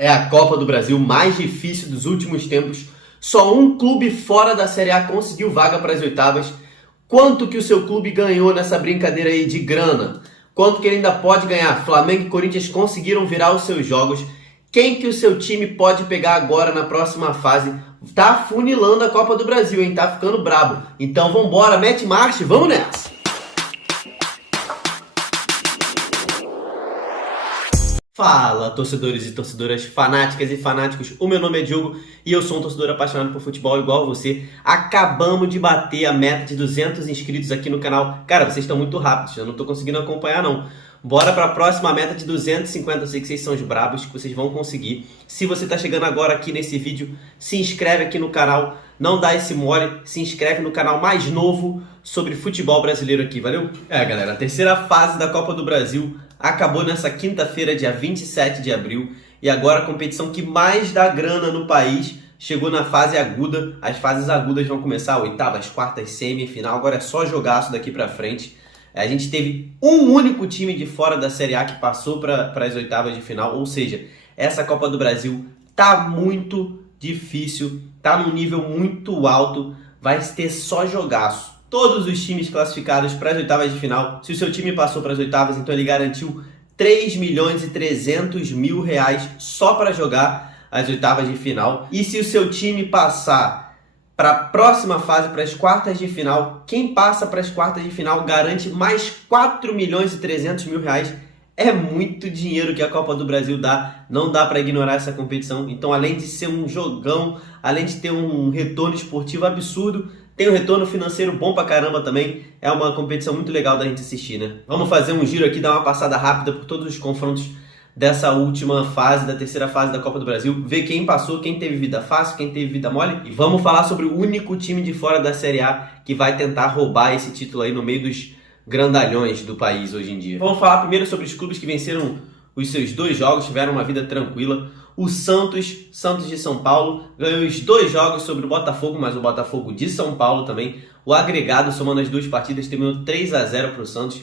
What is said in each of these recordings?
É a Copa do Brasil mais difícil dos últimos tempos. Só um clube fora da Série A conseguiu vaga para as oitavas. Quanto que o seu clube ganhou nessa brincadeira aí de grana? Quanto que ele ainda pode ganhar? Flamengo e Corinthians conseguiram virar os seus jogos. Quem que o seu time pode pegar agora na próxima fase? Tá afunilando a Copa do Brasil, hein? Tá ficando brabo. Então vambora, mete marcha e vamos nessa! Fala, torcedores e torcedoras, fanáticas e fanáticos, o meu nome é Diogo e eu sou um torcedor apaixonado por futebol igual a você. Acabamos de bater a meta de 200 inscritos aqui no canal. Cara, vocês estão muito rápidos, eu não tô conseguindo acompanhar não. Bora para a próxima meta de 250, eu sei que vocês são os brabos, que vocês vão conseguir. Se você tá chegando agora aqui nesse vídeo, se inscreve aqui no canal, não dá esse mole, se inscreve no canal mais novo sobre futebol brasileiro aqui, valeu? Galera, a terceira fase da Copa do Brasil acabou nessa quinta-feira, dia 27 de abril, e agora a competição que mais dá grana no país chegou na fase aguda. As fases agudas vão começar, oitavas, quartas, semifinal, agora é só jogaço daqui pra frente. A gente teve um único time de fora da Série A que passou para as oitavas de final, ou seja, essa Copa do Brasil tá muito difícil, tá num nível muito alto, vai ter só jogaço. Todos os times classificados para as oitavas de final, se o seu time passou para as oitavas, então ele garantiu 3.300.000 reais só para jogar as oitavas de final. E se o seu time passar para a próxima fase, para as quartas de final, quem passa para as quartas de final garante mais 4.300.000 reais. É muito dinheiro que a Copa do Brasil dá, não dá para ignorar essa competição. Então, além de ser um jogão, além de ter um retorno esportivo absurdo, tem um retorno financeiro bom pra caramba também. É uma competição muito legal da gente assistir, né? Vamos fazer um giro aqui, dar uma passada rápida por todos os confrontos dessa última fase, da terceira fase da Copa do Brasil, ver quem passou, quem teve vida fácil, quem teve vida mole. E vamos falar sobre o único time de fora da Série A que vai tentar roubar esse título aí no meio dos grandalhões do país hoje em dia. Vamos falar primeiro sobre os clubes que venceram os seus 2 jogos, tiveram uma vida tranquila. O Santos de São Paulo, ganhou os 2 jogos sobre o Botafogo, mas o Botafogo de São Paulo também. O agregado, somando as 2 partidas, terminou 3-0 para o Santos.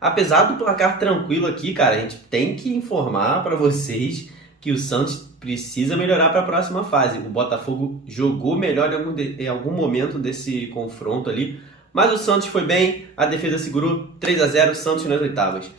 Apesar do placar tranquilo aqui, cara, a gente tem que informar para vocês que o Santos precisa melhorar para a próxima fase. O Botafogo jogou melhor em algum momento desse confronto ali, mas o Santos foi bem, a defesa segurou 3-0, Santos nas oitavas.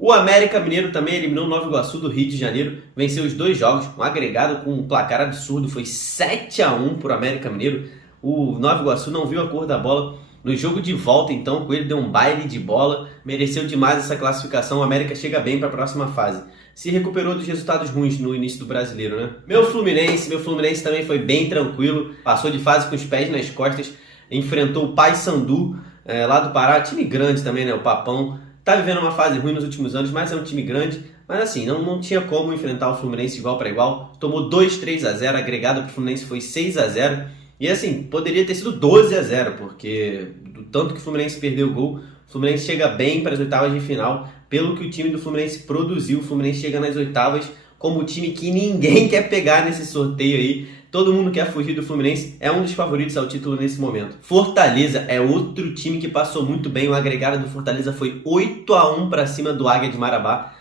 O América Mineiro também eliminou o Nova Iguaçu do Rio de Janeiro, venceu os 2 jogos, um agregado com um placar absurdo, foi 7-1 para o América Mineiro. O Nova Iguaçu não viu a cor da bola. No jogo de volta, então, o Coelho deu um baile de bola, mereceu demais essa classificação, o América chega bem para a próxima fase. Se recuperou dos resultados ruins no início do Brasileiro, né? Meu Fluminense também foi bem tranquilo, passou de fase com os pés nas costas, enfrentou o Paysandu, lá do Pará, time grande também, né? O Papão. Tá vivendo uma fase ruim nos últimos anos, mas é um time grande. Mas assim, não tinha como enfrentar o Fluminense igual para igual. Tomou 2-3-0, agregado pro Fluminense foi 6-0. E assim, poderia ter sido 12-0, porque do tanto que o Fluminense perdeu o gol, o Fluminense chega bem para as oitavas de final. Pelo que o time do Fluminense produziu, o Fluminense chega nas oitavas como o time que ninguém quer pegar nesse sorteio aí. Todo mundo quer fugir do Fluminense, é um dos favoritos ao título nesse momento. Fortaleza é outro time que passou muito bem, o agregado do Fortaleza foi 8-1 para cima do Águia de Marabá.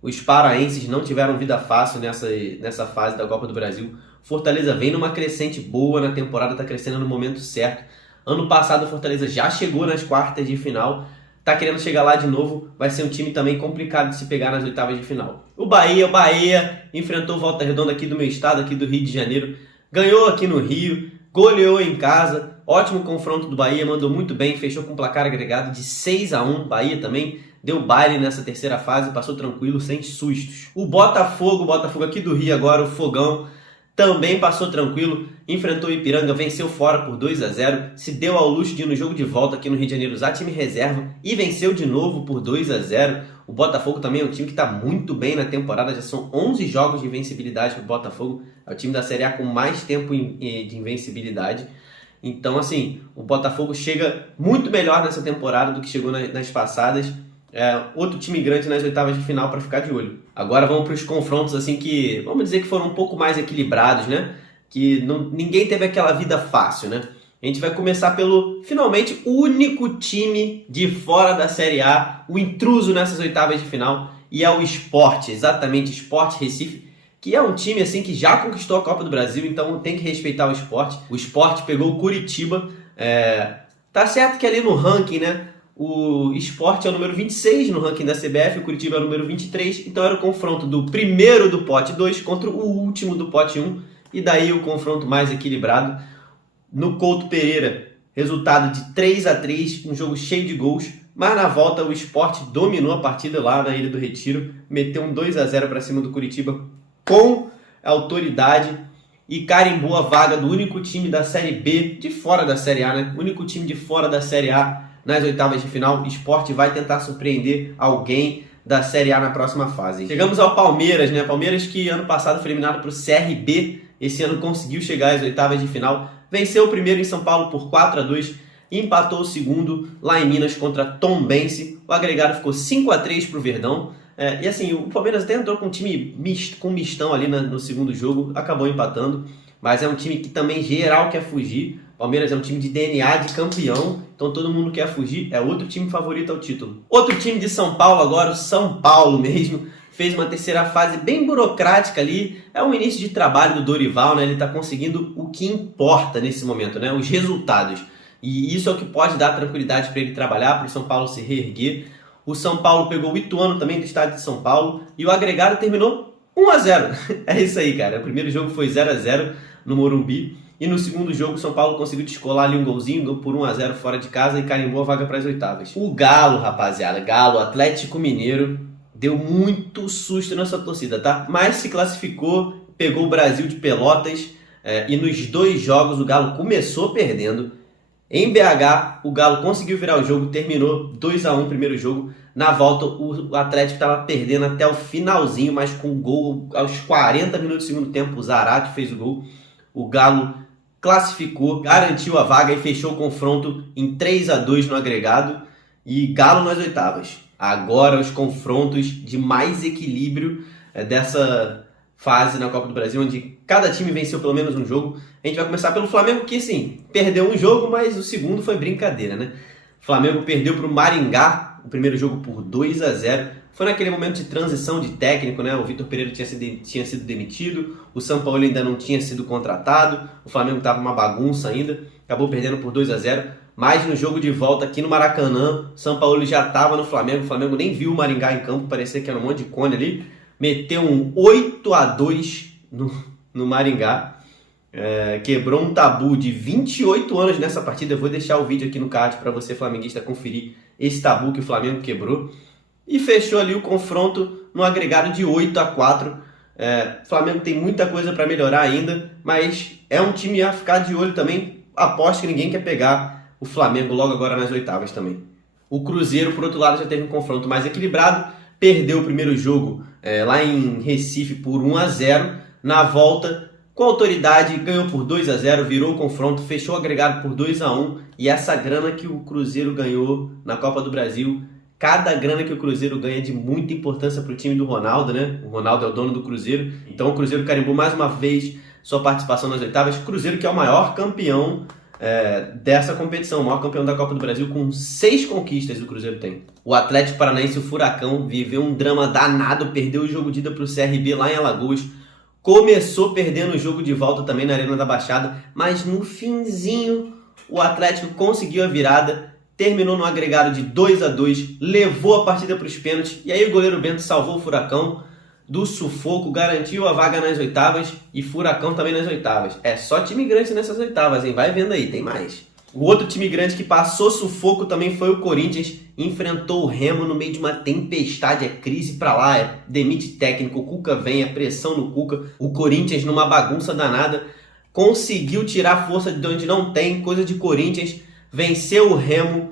Os paraenses não tiveram vida fácil nessa fase da Copa do Brasil. Fortaleza vem numa crescente boa na temporada, está crescendo no momento certo. Ano passado o Fortaleza já chegou nas quartas de final, tá querendo chegar lá de novo, vai ser um time também complicado de se pegar nas oitavas de final. O Bahia enfrentou o Volta Redonda aqui do meu estado, aqui do Rio de Janeiro. Ganhou aqui no Rio, goleou em casa, ótimo confronto do Bahia, mandou muito bem, fechou com um placar agregado de 6-1, Bahia também deu baile nessa terceira fase, passou tranquilo, sem sustos. O Botafogo aqui do Rio agora, o Fogão, também passou tranquilo, enfrentou o Ipiranga, venceu fora por 2-0, se deu ao luxo de ir no jogo de volta aqui no Rio de Janeiro usar time reserva e venceu de novo por 2-0. O Botafogo também é um time que está muito bem na temporada, já são 11 jogos de invencibilidade para o Botafogo, é o time da Série A com mais tempo de invencibilidade. Então assim, o Botafogo chega muito melhor nessa temporada do que chegou nas passadas. Outro time grande nas oitavas de final para ficar de olho. Agora vamos para os confrontos assim que, vamos dizer que foram um pouco mais equilibrados, né? Que ninguém teve aquela vida fácil, né? A gente vai começar pelo, finalmente, único time de fora da Série A, o intruso nessas oitavas de final, e é o Sport, exatamente, Sport Recife, que é um time assim que já conquistou a Copa do Brasil, então tem que respeitar o Sport. O Sport pegou o Curitiba, tá certo que ali no ranking, né, o Sport é o número 26 no ranking da CBF, o Curitiba é o número 23, então era o confronto do primeiro do pote 2 contra o último do pote 1, e daí o confronto mais equilibrado. No Couto Pereira, resultado de 3-3, um jogo cheio de gols, mas na volta o Sport dominou a partida lá na Ilha do Retiro, meteu um 2-0 para cima do Curitiba com autoridade e carimbou a vaga do único time da Série B, de fora da Série A, né? O único time de fora da Série A nas oitavas de final. O Sport vai tentar surpreender alguém da Série A na próxima fase. Chegamos ao Palmeiras, né? Palmeiras que ano passado foi eliminado para o CRB, esse ano conseguiu chegar às oitavas de final. Venceu o primeiro em São Paulo por 4-2, empatou o segundo lá em Minas contra Tombense. O agregado ficou 5-3 para o Verdão. E assim, o Palmeiras até entrou com um time com mistão ali no segundo jogo, acabou empatando, mas é um time que também geral quer fugir. O Palmeiras é um time de DNA de campeão, então todo mundo quer fugir, é outro time favorito ao título. Outro time de São Paulo agora, o São Paulo mesmo, fez uma terceira fase bem burocrática ali, é um início de trabalho do Dorival, né? Ele está conseguindo o que importa nesse momento, né? Os resultados. E isso é o que pode dar tranquilidade para ele trabalhar, para o São Paulo se reerguer. O São Paulo pegou o Ituano também do estado de São Paulo e o agregado terminou 1-0. É isso aí, cara. O primeiro jogo foi 0-0 no Morumbi e no segundo jogo o São Paulo conseguiu descolar ali um golzinho por 1-0 fora de casa e carimbou a vaga para as oitavas. O Galo, rapaziada, Galo, Atlético Mineiro, deu muito susto nessa torcida, tá? Mas se classificou, pegou o Brasil de Pelotas e nos dois jogos o Galo começou perdendo. Em BH, o Galo conseguiu virar o jogo, terminou 2-1 o primeiro jogo. Na volta, o Atlético estava perdendo até o finalzinho, mas com o gol aos 40 minutos do segundo tempo, o Zarate fez o gol. O Galo classificou, garantiu a vaga e fechou o confronto em 3-2 no agregado. E Galo nas oitavas. Agora os confrontos de mais equilíbrio dessa fase na Copa do Brasil, onde cada time venceu pelo menos um jogo. A gente vai começar pelo Flamengo, que sim, perdeu um jogo, mas o segundo foi brincadeira, né? O Flamengo perdeu para o Maringá, o primeiro jogo por 2-0. Foi naquele momento de transição de técnico, né? O Vitor Pereira tinha sido demitido, o São Paulo ainda não tinha sido contratado, o Flamengo estava uma bagunça ainda, acabou perdendo por 2-0. Mas no jogo de volta aqui no Maracanã, o São Paulo já estava no Flamengo, o Flamengo nem viu o Maringá em campo, parecia que era um monte de cone ali. Meteu um 8-2 no Maringá, quebrou um tabu de 28 anos nessa partida. Eu vou deixar o vídeo aqui no card para você, flamenguista, conferir esse tabu que o Flamengo quebrou. E fechou ali o confronto no agregado de 8-4. O Flamengo tem muita coisa para melhorar ainda, mas é um time a ficar de olho também. Aposto que ninguém quer pegar o Flamengo logo agora nas oitavas também. O Cruzeiro, por outro lado, já teve um confronto mais equilibrado. Perdeu o primeiro jogo lá em Recife por 1-0. Na volta, com autoridade, ganhou por 2-0, virou o confronto, fechou o agregado por 2-1. E essa grana que o Cruzeiro ganhou na Copa do Brasil, cada grana que o Cruzeiro ganha é de muita importância para o time do Ronaldo, né? O Ronaldo é o dono do Cruzeiro. Então o Cruzeiro carimbou mais uma vez sua participação nas oitavas. Cruzeiro que é o maior campeão dessa competição, o maior campeão da Copa do Brasil, com 6 conquistas o Cruzeiro tem. O Atlético Paranaense, o Furacão, viveu um drama danado, perdeu o jogo de ida para o CRB lá em Alagoas, começou perdendo o jogo de volta também na Arena da Baixada, mas no finzinho o Atlético conseguiu a virada, terminou no agregado de 2-2, levou a partida para os pênaltis, e aí o goleiro Bento salvou o Furacão do sufoco, garantiu a vaga nas oitavas e Furacão também nas oitavas. É só time grande nessas oitavas, hein? Vai vendo aí, tem mais. O outro time grande que passou sufoco também foi o Corinthians, enfrentou o Remo no meio de uma tempestade, crise pra lá, demite técnico, o Cuca vem, pressão no Cuca, o Corinthians numa bagunça danada, conseguiu tirar força de onde não tem, coisa de Corinthians, venceu o Remo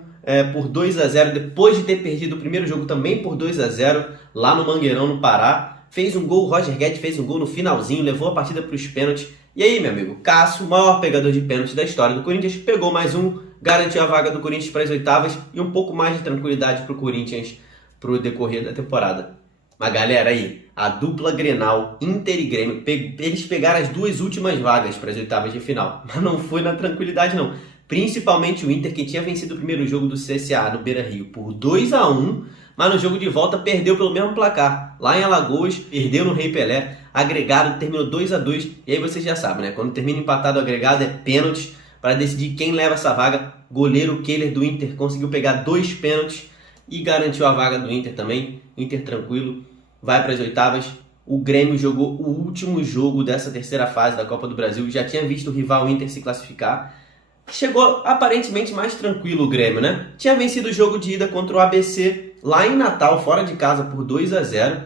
por 2-0, depois de ter perdido o primeiro jogo também por 2-0, lá no Mangueirão, no Pará. Fez um gol, o Roger Guedes fez um gol no finalzinho, levou a partida para os pênaltis. E aí, meu amigo, Cássio, maior pegador de pênaltis da história do Corinthians, pegou mais um, garantiu a vaga do Corinthians para as oitavas e um pouco mais de tranquilidade para o Corinthians para o decorrer da temporada. Mas galera, aí, a dupla Grenal, Inter e Grêmio, eles pegaram as duas últimas vagas para as oitavas de final. Mas não foi na tranquilidade, não. Principalmente o Inter, que tinha vencido o primeiro jogo do CSA no Beira-Rio por 2-1, mas no jogo de volta perdeu pelo mesmo placar. Lá em Alagoas, perdeu no Rei Pelé, agregado, terminou 2-2, e aí vocês já sabem, né? Quando termina empatado o agregado é pênaltis para decidir quem leva essa vaga. Goleiro Keller do Inter conseguiu pegar 2 pênaltis e garantiu a vaga do Inter também. Inter tranquilo, vai para as oitavas. O Grêmio jogou o último jogo dessa terceira fase da Copa do Brasil, já tinha visto o rival Inter se classificar. Chegou aparentemente mais tranquilo o Grêmio, né? Tinha vencido o jogo de ida contra o ABC lá em Natal, fora de casa, por 2-0,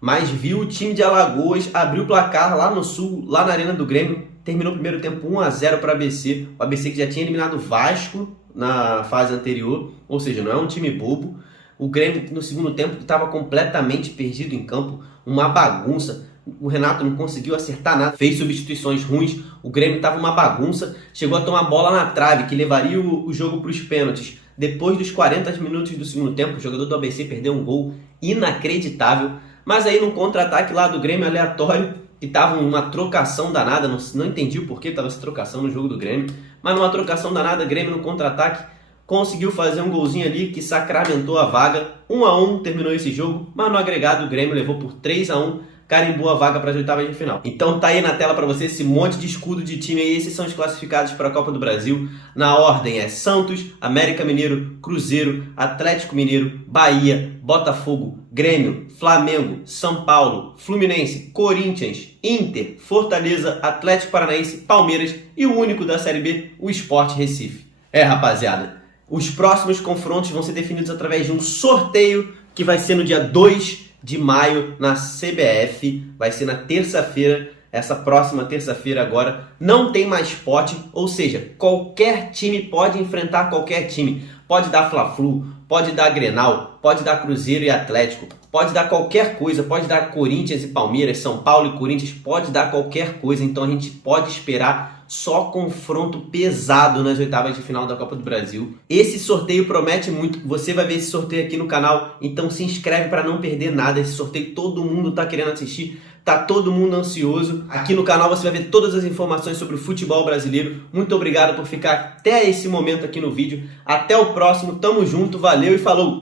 mas viu o time de Alagoas abrir o placar lá no Sul, lá na Arena do Grêmio. Terminou o primeiro tempo 1-0 para o ABC. O ABC que já tinha eliminado o Vasco na fase anterior, ou seja, não é um time bobo. O Grêmio no segundo tempo estava completamente perdido em campo, uma bagunça. O Renato não conseguiu acertar nada, fez substituições ruins, o Grêmio estava uma bagunça, chegou a tomar bola na trave, que levaria o jogo para os pênaltis. Depois dos 40 minutos do segundo tempo, o jogador do ABC perdeu um gol inacreditável, mas aí num contra-ataque lá do Grêmio aleatório, que estava uma trocação danada, não entendi o porquê estava essa trocação no jogo do Grêmio, mas numa trocação danada, Grêmio no contra-ataque conseguiu fazer um golzinho ali que sacramentou a vaga. 1-1 terminou esse jogo, mas no agregado o Grêmio levou por 3-1, carimbou a vaga para as oitavas de final. Então tá aí na tela para você esse monte de escudo de time aí. Esses são os classificados para a Copa do Brasil. Na ordem é Santos, América Mineiro, Cruzeiro, Atlético Mineiro, Bahia, Botafogo, Grêmio, Flamengo, São Paulo, Fluminense, Corinthians, Inter, Fortaleza, Atlético Paranaense, Palmeiras e o único da Série B, o Sport Recife. Rapaziada, os próximos confrontos vão ser definidos através de um sorteio que vai ser no dia 2 de maio na CBF, vai ser na terça-feira, essa próxima terça-feira agora. Não tem mais pote, ou seja, qualquer time pode enfrentar qualquer time. Pode dar Fla-Flu, pode dar Grenal, pode dar Cruzeiro e Atlético, pode dar qualquer coisa, pode dar Corinthians e Palmeiras, São Paulo e Corinthians, pode dar qualquer coisa. Então a gente pode esperar só confronto pesado nas oitavas de final da Copa do Brasil. Esse sorteio promete muito, você vai ver esse sorteio aqui no canal, então se inscreve para não perder nada. Esse sorteio todo mundo tá querendo assistir, tá todo mundo ansioso. Aqui no canal você vai ver todas as informações sobre o futebol brasileiro. Muito obrigado por ficar até esse momento aqui no vídeo. Até o próximo, tamo junto, valeu e falou!